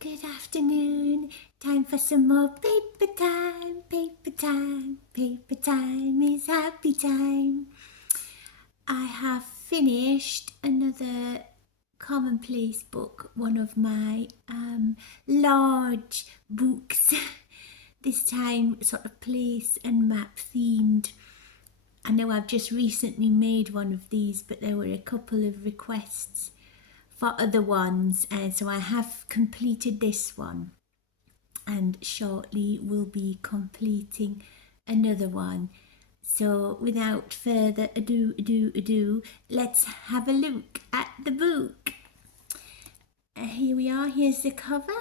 Good afternoon. Time for some more paper time. Paper time. Paper time is happy time. I have finished another Commonplace book, one of my large books. This time sort of place and map themed. I know I've just recently made one of these, but there were a couple of requests for other ones, and so I have completed this one, and shortly we'll be completing another one. So without further ado, let's have a look at the book. Here we are. Here's the cover.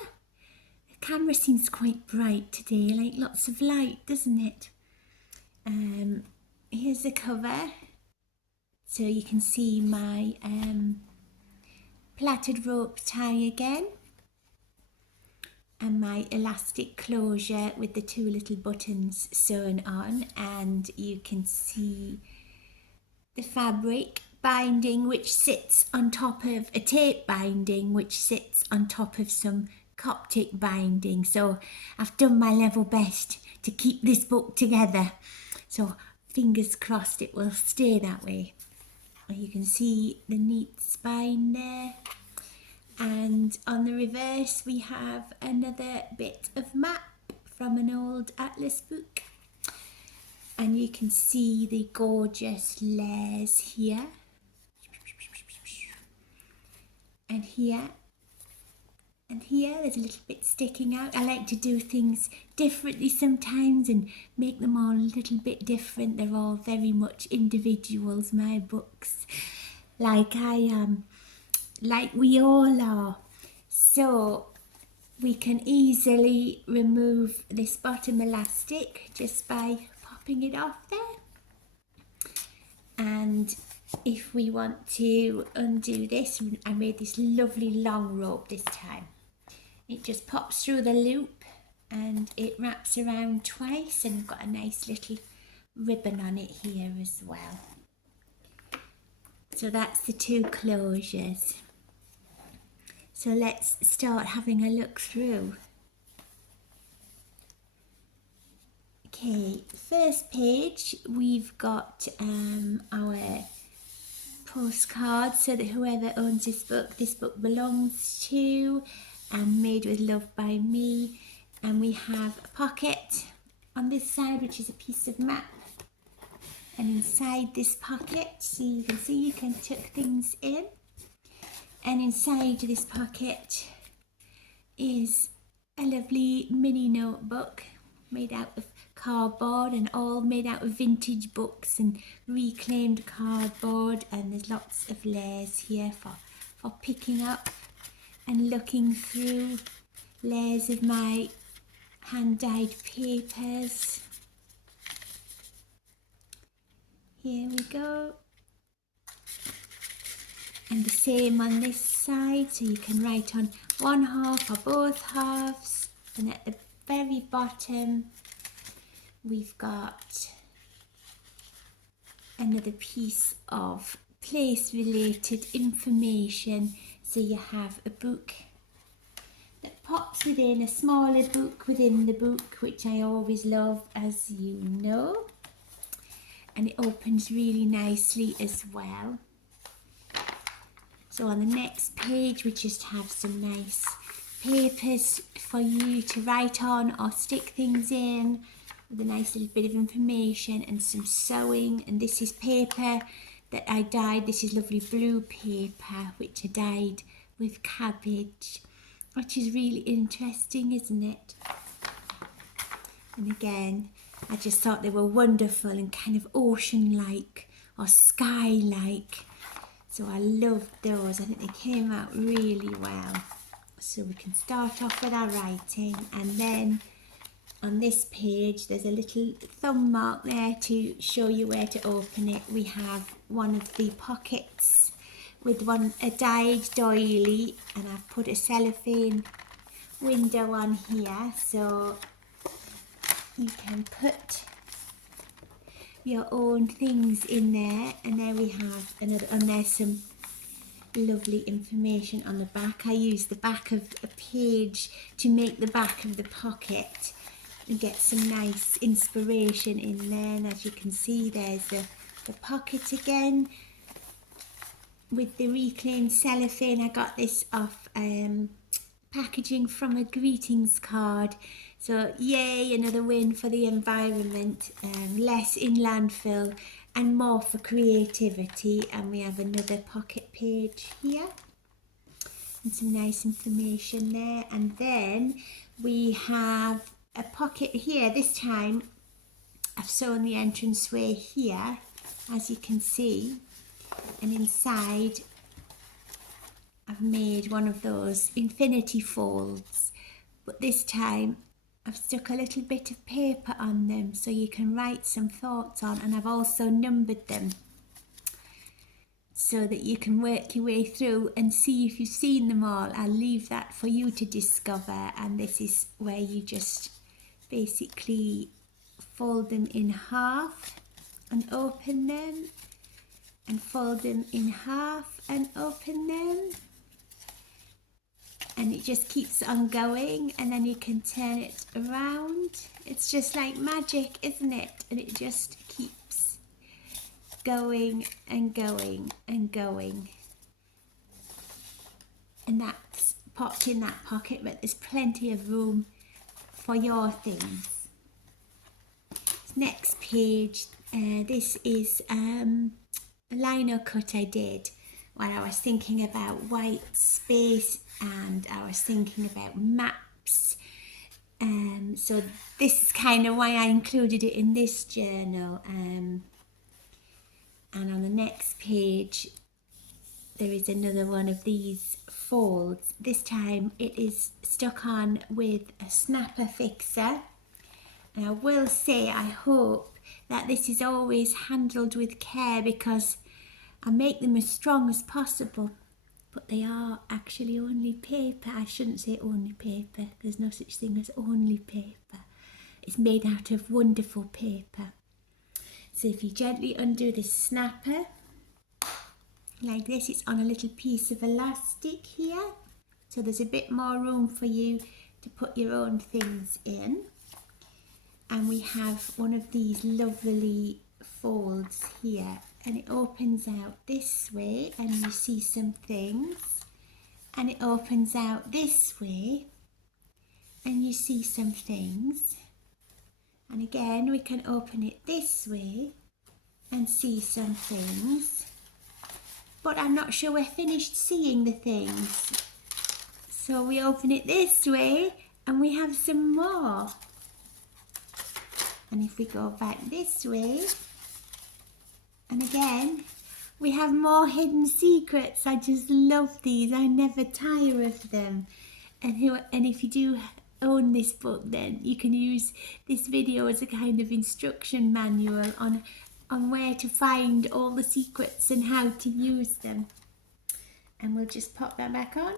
The camera seems quite bright today, like lots of light, doesn't it? Here's the cover, so you can see my plaited rope tie again, and my elastic closure with the two little buttons sewn on, and you can see the fabric binding which sits on top of a tape binding which sits on top of some Coptic binding. So I've done my level best to keep this book together, so fingers crossed it will stay that way. You can see the neat spine there, and on the reverse we have another bit of map from an old atlas book, and you can see the gorgeous layers here and here and here. There's a little bit sticking out. I like to do things differently sometimes and make them all a little bit different. They're all very much individuals, my books, like I am, like we all are. So we can easily remove this bottom elastic just by popping it off there. And if we want to undo this, I made this lovely long rope this time. It just pops through the loop and it wraps around twice, and I've got a nice little ribbon on it here as well. So that's the two closures. So let's start having a look through. Okay, first page, we've got our postcard, so that whoever owns this book belongs to, and made with love by me. And we have a pocket on this side, which is a piece of map, and inside this pocket, so you can see you can tuck things in, and inside this pocket is a lovely mini notebook made out of cardboard, and all made out of vintage books and reclaimed cardboard, and there's lots of layers here for picking up and looking through. Layers of my hand-dyed papers. Here we go. And the same on this side, so you can write on one half or both halves. And at the very bottom we've got another piece of place related information. So you have a book that pops within a smaller book within the book, which I always love, as you know, and it opens really nicely as well. So on the next page we just have some nice papers for you to write on or stick things in, with a nice little bit of information and some sewing. And this is paper that I dyed. This is lovely blue paper which I dyed with cabbage, which is really interesting, isn't it? And again, I just thought they were wonderful and kind of ocean-like or sky-like. So I loved those. I think they came out really well. So we can start off with our writing, and then on this page there's a little thumb mark there to show you where to open it. We have one of the pockets with a dyed doily, and I've put a cellophane window on here, so you can put your own things in there. And there we have another, and there's some lovely information on the back. I use the back of a page to make the back of the pocket and get some nice inspiration in there. And as you can see, there's the pocket again with the reclaimed cellophane. I got this off packaging from a greetings card. So yay, another win for the environment, less in landfill and more for creativity. And we have another pocket page here and some nice information there. And then we have a pocket here. This time I've sewn the entranceway here, as you can see, and inside I've made one of those infinity folds, but this time I've stuck a little bit of paper on them so you can write some thoughts on, and I've also numbered them so that you can work your way through and see if you've seen them all. I'll leave that for you to discover. And this is where you just basically fold them in half and open them, and fold them in half and open them, and it just keeps on going, and then you can turn it around. It's just like magic, isn't it? And it just keeps going and going and going. And that's popped in that pocket, but there's plenty of room for your things. Next page, this is a lino cut I did when I was thinking about white space and I was thinking about maps. So this is kind of why I included it in this journal. And on the next page, there is another one of these folds. This time it is stuck on with a snapper fixer. And I will say, I hope that this is always handled with care, because I make them as strong as possible, but they are actually only paper. I shouldn't say only paper. There's no such thing as only paper. It's made out of wonderful paper. So if you gently undo the snapper, like this, it's on a little piece of elastic here. So there's a bit more room for you to put your own things in. And we have one of these lovely folds here, and it opens out this way and you see some things, and it opens out this way and you see some things, and again we can open it this way and see some things, but I'm not sure we're finished seeing the things, so we open it this way and we have some more. And if we go back this way, and again, we have more hidden secrets. I just love these. I never tire of them. And if you do own this book, then you can use this video as a kind of instruction manual on where to find all the secrets and how to use them. And we'll just pop that back on,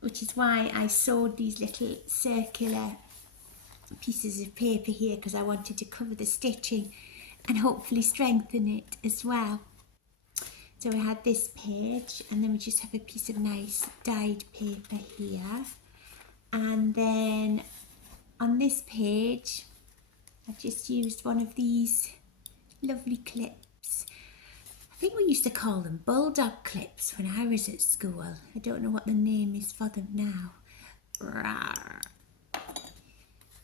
which is why I sewed these little circular pieces of paper here, because I wanted to cover the stitching and hopefully strengthen it as well. So we had this page, and then we just have a piece of nice dyed paper here, and then on this page I've just used one of these lovely clips. I think we used to call them bulldog clips when I was at school. I don't know what the name is for them now. Rawr.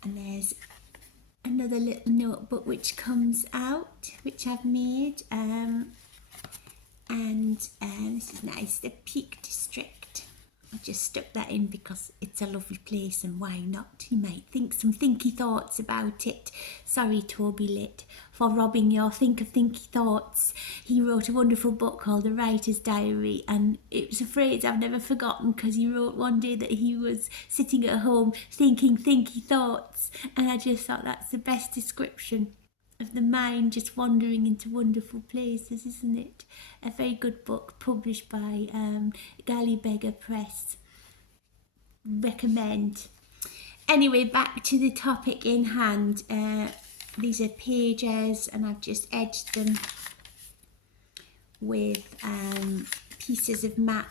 And there's another little notebook which comes out, which I've made, and this is nice, the Peak District. I just stuck that in because it's a lovely place, and why not? You might think some thinky thoughts about it. Sorry, Toby Lit, for robbing your think of thinky thoughts. He wrote a wonderful book called The Writer's Diary, and it was a phrase I've never forgotten, because he wrote one day that he was sitting at home thinking thinky thoughts, and I just thought that's the best description of the mind just wandering into wonderful places, isn't it? A very good book published by Gallybeggar Press. Recommend. Anyway, back to the topic in hand. These are pages, and I've just edged them with pieces of map,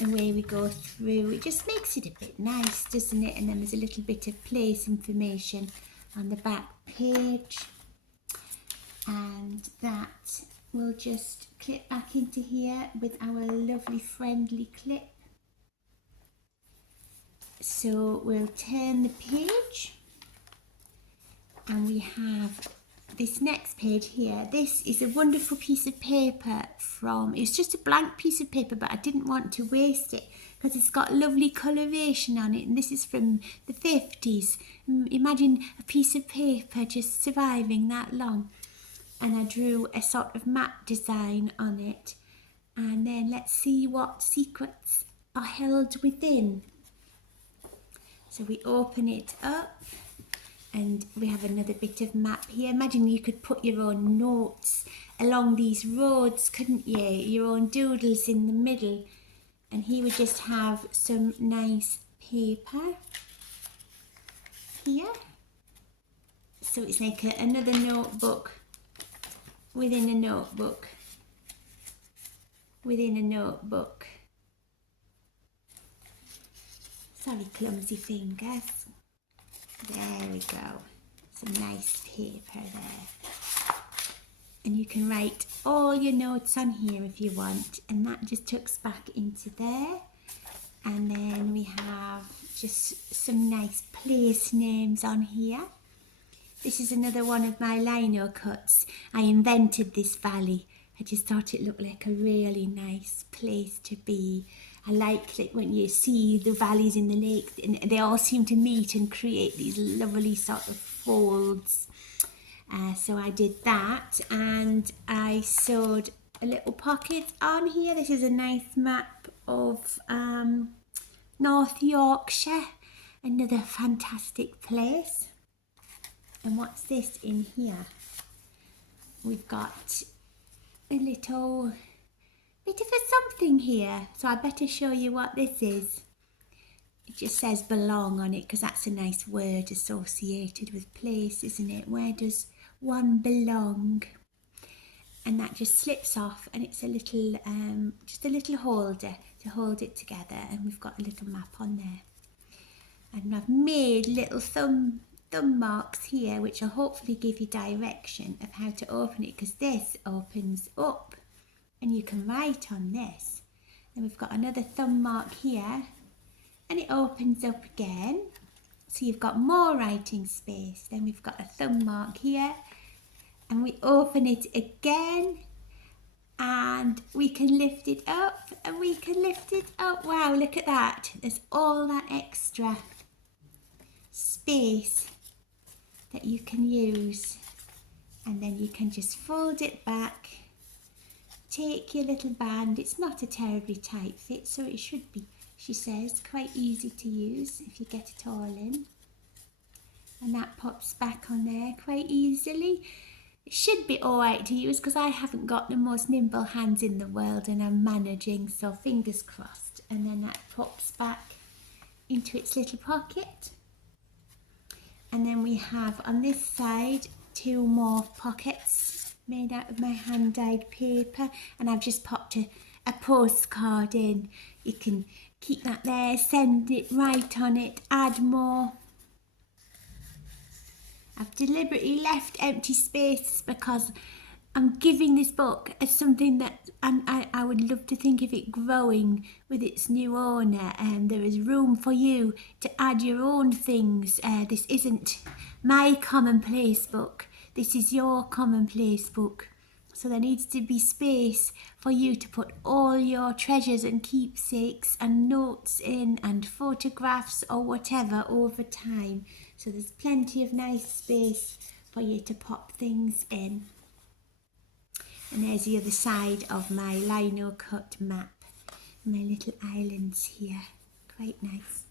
and where we go through. It just makes it a bit nice, doesn't it? And then there's a little bit of place information on the back page, and that will just clip back into here with our lovely friendly clip. So we'll turn the page, and we have this next page here. This is a wonderful piece of paper it's just a blank piece of paper, but I didn't want to waste it because it's got lovely coloration on it, and this is from the 50s. Imagine a piece of paper just surviving that long. And I drew a sort of map design on it, and then let's see what secrets are held within. So we open it up, and we have another bit of map here. Imagine you could put your own notes along these roads, couldn't you? Your own doodles in the middle. And here we just have some nice paper here. So it's like another notebook within a notebook within a notebook. Sorry, clumsy fingers. There we go. Some nice paper there. And you can write all your notes on here if you want. And that just tucks back into there. And then we have just some nice place names on here. This is another one of my lino cuts. I invented this valley. I just thought it looked like a really nice place to be. I like when you see the valleys in the lake, and they all seem to meet and create these lovely sort of folds. So I did that, and I sewed a little pocket on here. This is a nice map of North Yorkshire, another fantastic place. And what's this in here? We've got a little bit of a something here, so I better show you what this is. It just says belong on it, because that's a nice word associated with place, isn't it? Where does one belong? And that just slips off, and it's a little just a little holder to hold it together, and we've got a little map on there. And I've made little thumb marks here, which will hopefully give you direction of how to open it, because this opens up and you can write on this. And we've got another thumb mark here, and it opens up again, so you've got more writing space. Then we've got a thumb mark here, and we open it again, and we can lift it up, and we can lift it up. Wow, look at that. There's all that extra space that you can use. And then you can just fold it back, take your little band. It's not a terribly tight fit, so it should be, she says, quite easy to use if you get it all in. And that pops back on there quite easily. It should be alright to use, because I haven't got the most nimble hands in the world, and I'm managing, so fingers crossed. And then that pops back into its little pocket. And then we have on this side 2 more pockets made out of my hand-dyed paper, and I've just popped a postcard in. You can keep that there, send it, write on it, add more. I've deliberately left empty space because I'm giving this book as something that I would love to think of it growing with its new owner, and there is room for you to add your own things. This isn't my commonplace book, this is your commonplace book. So there needs to be space for you to put all your treasures and keepsakes and notes in, and photographs or whatever over time. So there's plenty of nice space for you to pop things in. And there's the other side of my lino cut map. My little islands here, quite nice.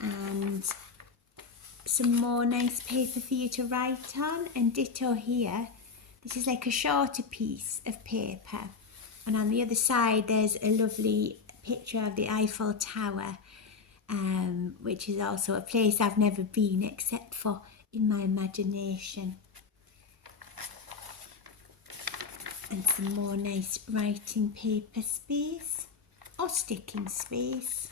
And some more nice paper for you to write on, and ditto here. This is like a shorter piece of paper, and on the other side there's a lovely picture of the Eiffel Tower, which is also a place I've never been except for in my imagination. And some more nice writing paper space or sticking space.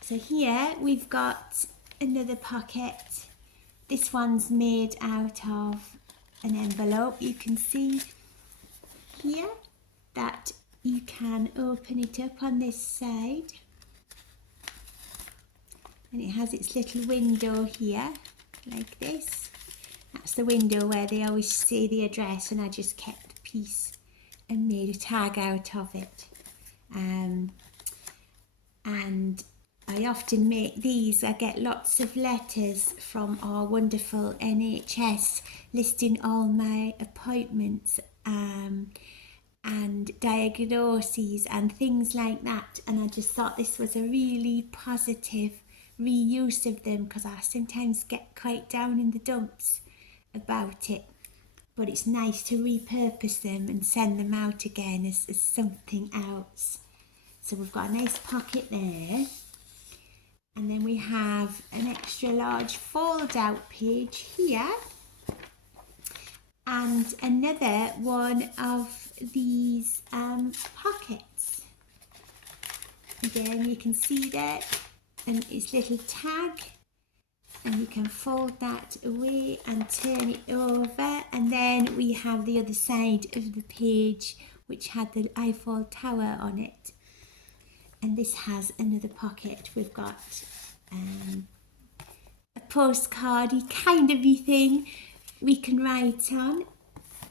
So here we've got another pocket. This one's made out of an envelope. You can see here that you can open it up on this side, and it has its little window here like this. That's the window where they always say the address, and I just kept a piece and made a tag out of it. And I often make these. I get lots of letters from our wonderful NHS listing all my appointments and diagnoses and things like that, and I just thought this was a really positive reuse of them, because I sometimes get quite down in the dumps about it, but it's nice to repurpose them and send them out again as something else. So we've got a nice pocket there, and then we have an extra large fold out page here, and another one of these pockets. Again, you can see that, and its little tag, and you can fold that away and turn it over. And then we have the other side of the page, which had the Eiffel Tower on it. And this has another pocket. We've got a postcardy kind of thing we can write on,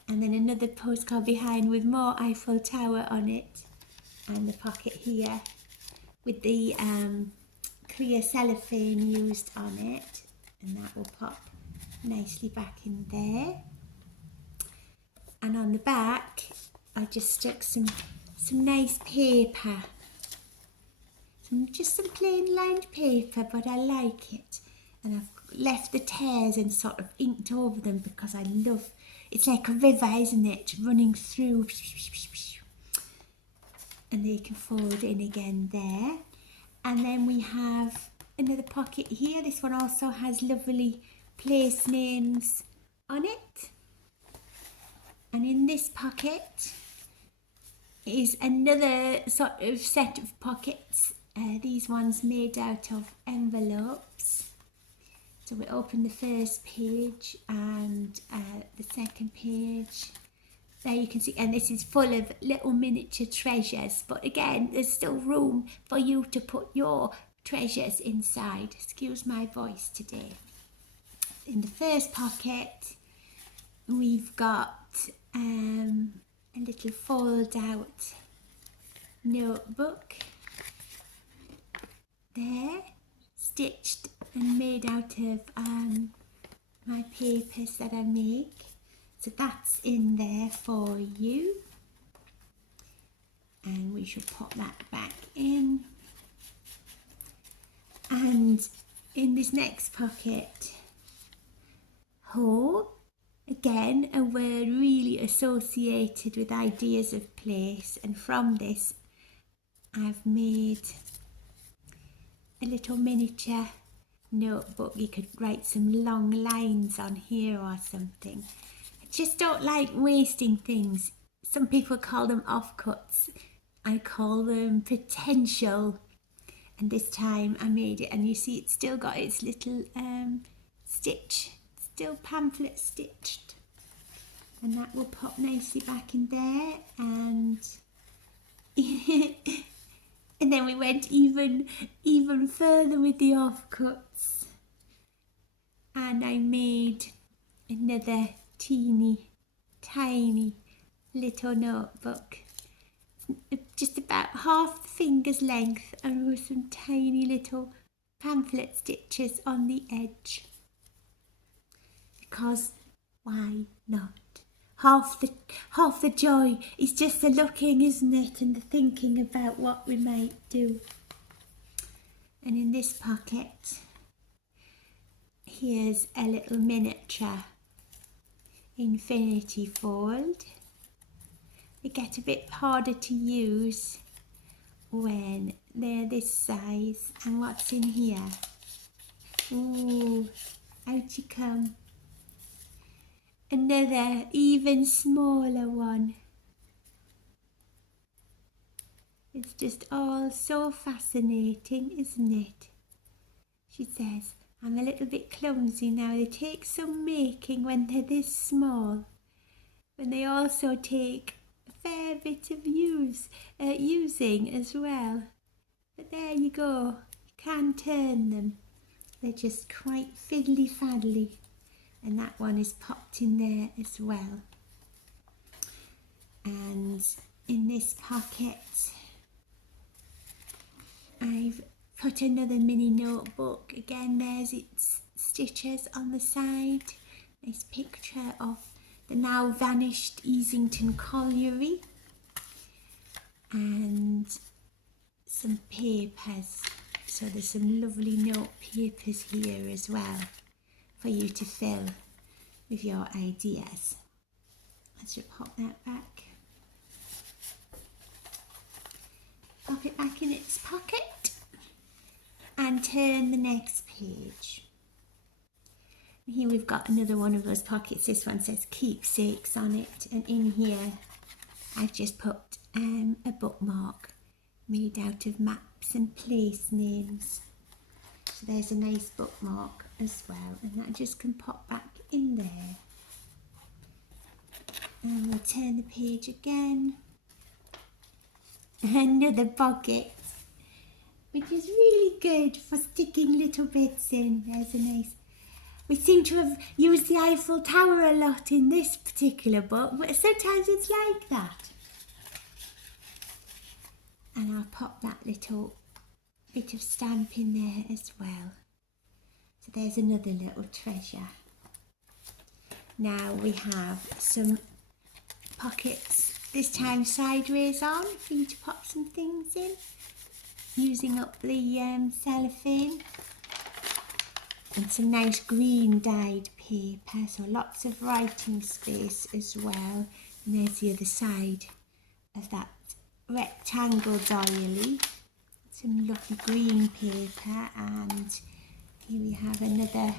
and then another postcard behind with more Eiffel Tower on it, and the pocket here with the clear cellophane used on it, and that will pop nicely back in there. And on the back I just stuck some nice paper, just some plain lined paper, but I like it, and I've left the tears and sort of inked over them because I love, it's like a river, isn't it, running through, and they can fold in again there. And then we have another pocket here. This one also has lovely place names on it, and in this pocket is another sort of set of pockets. These ones made out of envelopes. So we open the first page and the second page. There you can see, and this is full of little miniature treasures, but again, there's still room for you to put your treasures inside. Excuse my voice today. In the first pocket, we've got a little fold out notebook there, stitched and made out of my papers that I make. So that's in there for you, and we should pop that back in. And in this next pocket, ho, again a word really associated with ideas of place, and from this I've made a little miniature notebook. You could write some long lines on here or something. I just don't like wasting things. Some people call them offcuts. I call them potential. And this time I made it, and you see it's still got its little stitch, still pamphlet stitched, and that will pop nicely back in there. And and then we went even further with the offcuts, and I made another teeny tiny little notebook, just about half the finger's length, and with some tiny little pamphlet stitches on the edge, because why not? Half the joy is just the looking, isn't it, and the thinking about what we might do. And in this pocket, here's a little miniature infinity fold. They get a bit harder to use when they're this size. And what's in here? Ooh, out you come. another even smaller one. It's just all so fascinating, isn't it? She says, I'm a little bit clumsy now. They take some making when they're this small, but they also take a fair bit of using as well. But there you go, you can turn them. They're just quite fiddly-faddly. And that one is popped in there as well. And in this pocket, I've put another mini notebook. Again, there's its stitches on the side. Nice picture of the now vanished Easington Colliery. And some papers. So there's some lovely note papers here as well for you to fill with your ideas. Let's just pop that back. Pop it back in its pocket and turn the next page. Here we've got another one of those pockets. This one says keepsakes on it, and in here I've just put a bookmark made out of maps and place names. So there's a nice bookmark as well, and that just can pop back in there. And we'll turn the page again. Another pocket, which is really good for sticking little bits in. There's a nice... We seem to have used the Eiffel Tower a lot in this particular book, but sometimes it's like that. And I'll pop that little bit of stamp in there as well. So there's another little treasure. Now we have some pockets, this time sideways on, for you to pop some things in, using up the cellophane. And some nice green dyed paper, so lots of writing space as well. And there's the other side of that rectangle doily. Some lovely green paper, and here we have another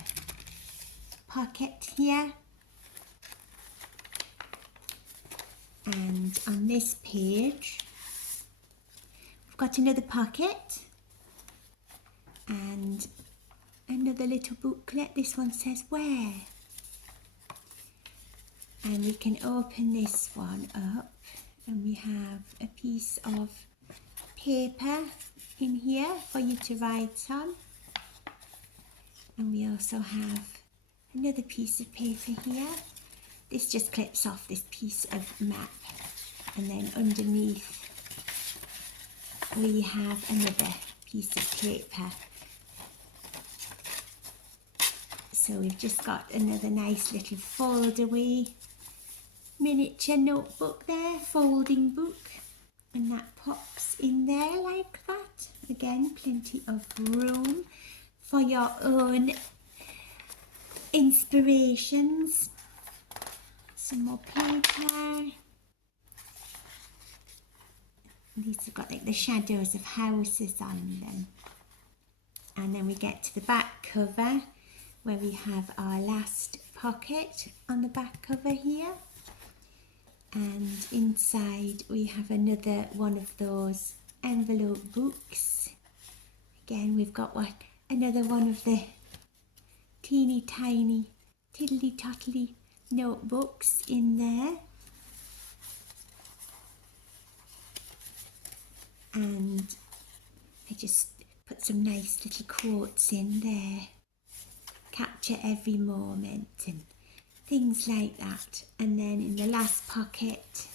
pocket here. And on this page, we've got another pocket and another little booklet. This one says where. And we can open this one up, and we have a piece of paper in here for you to write on. And we also have another piece of paper here. This just clips off this piece of map, and then underneath we have another piece of paper. So we've just got another nice little fold away miniature notebook there, folding book, and that pops in there like that. Again, plenty of room for your own inspirations. Some more paper. These have got like the shadows of houses on them. And then we get to the back cover, where we have our last pocket on the back cover here. And inside we have another one of those envelope books. Again, we've got another one of the teeny tiny tiddly toddly notebooks in there. And I just put some nice little quotes in there. Capture every moment and things like that. And then in the last pocket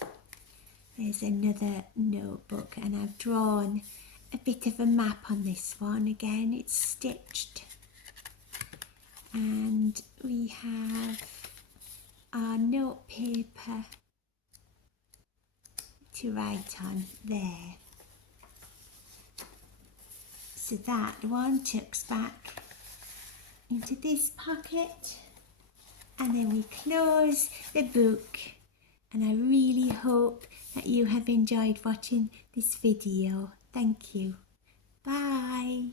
there's another notebook, and I've drawn a bit of a map on this one. Again, it's stitched, and we have our note paper to write on there. So that one tucks back into this pocket, and then we close the book. And I really hope that you have enjoyed watching this video. Thank you. Bye.